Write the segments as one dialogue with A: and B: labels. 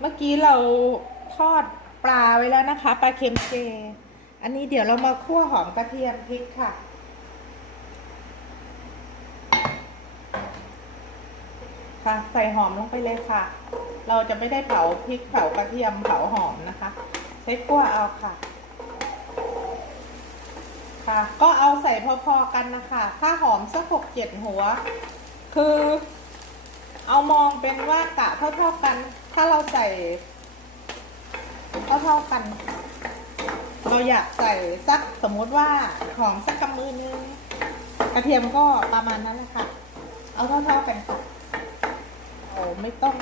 A: เมื่อกี้เราทอดปลาไว้แล้วนะคะ ปลาเค็มเจ อันนี้เดี๋ยวเรามาคั่วหอมกระเทียมพริกค่ะ ค่ะใส่หอมลงไปเลยค่ะ เราจะไม่ได้เผาพริกเผากระเทียมเผาหอมนะคะ ใช้คั่วเอาค่ะ ค่ะ ก็เอาใส่พอๆกันนะคะ ถ้าหอมสักหกเจ็ดหัว คือ เอามองเป็นว่ากะเท่าๆกัน ถ้าเราใส่ เท่าๆกัน เราอยากใส่สักสมมุติว่าหอมสักกำมือนึงกระเทียมก็ประมาณนั้นแหละค่ะ เอาเท่าๆกันค่ะโอ้ไม่ต้อง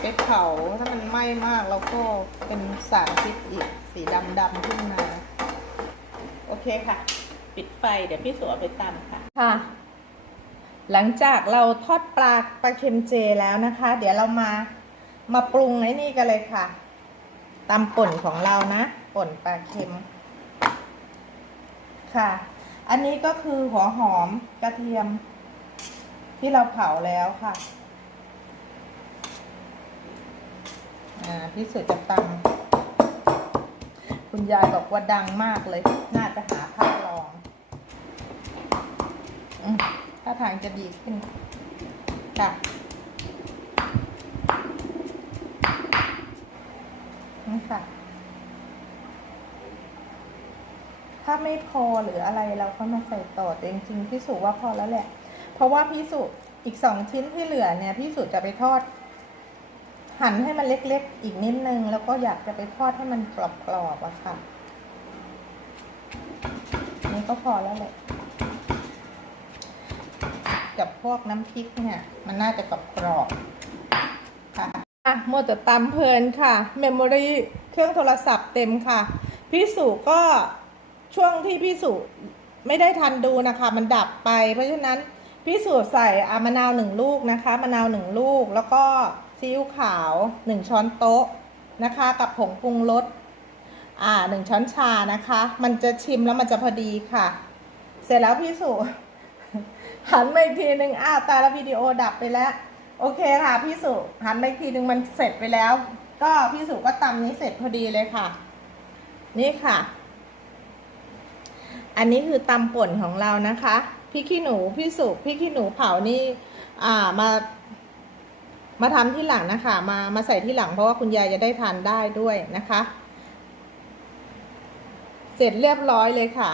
A: ไปเผาถ้ามันไหม้มากแล้วก็เป็นสารพิษอีกสีดำๆขึ้นมา โอเคค่ะ ปิดไฟเดี๋ยวพี่สัวไปตำค่ะ ค่ะ หลังจากเราทอดปลาปลาเค็มเจแล้วนะคะ เดี๋ยวเรามามาปรุงไอ้นี่กันเลยค่ะตำป่นของเรานะป่นปลาเค็ม ค่ะ อันนี้ก็คือหัวหอมกระเทียม ที่เราเผาแล้วค่ะอ่าพี่สุดจะตำคุณยายบอกว่าดังมากเลย น่าจะหาผ้ารอง อื ถ้าทางจะดีขึ้นค่ะนี่ค่ะ ถ้าไม่พอหรืออะไรเราก็มาใส่ต่อแต่จริงๆพี่สุว่าพอแล้วแหละ เพราะว่าพี่สุอีกสองชิ้นที่เหลือเนี่ยพี่สุจะไปทอด หั่นให้มันเล็กๆ อีกนิดนึง แล้วก็อยากจะไปทอดให้มันกรอบๆอะค่ะ นี่ก็พอแล้วแหละ กับพวกน้ำพริกเนี่ย มันน่าจะกรอบกรอบค่ะอะหมดแต่ตำเพลินค่ะ เมมโมรีเครื่องโทรศัพท์เต็มค่ะ พี่สุก็ช่วงที่พี่สุไม่ได้ทันดูนะคะ มันดับไป เพราะฉะนั้นพี่สุใส่อามะนาวหนึ่งลูกนะคะมะนาวหนึ่งลูก แล้วก็ซีอิ๊วขาวหนึ่งช้อนโต๊ะนะคะ กับผงปรุงรสอ่าหนึ่งช้อนชานะคะ มันจะชิมแล้วมันจะพอดีค่ะ เสร็จแล้วพี่สุ หันมาอีกทีหนึ่งอ้าวตายแล้ววิดีโอดับไปแล้ว โอเคค่ะพี่สุหันมาอีกทีหนึ่งมันเสร็จไปแล้ว ก็พี่สุก็ตำนี้เสร็จพอดีเลยค่ะ นี่ค่ะ อันนี้คือตำป่นของเรานะคะพี่ขี้หนูพี่สุพี่ขี้หนูเผานี่ อ่ามา มาทำที่หลังนะคะ มามาใส่ที่หลังเพราะว่าคุณยายจะได้ทานได้ด้วยนะคะ เสร็จเรียบร้อยเลยค่ะ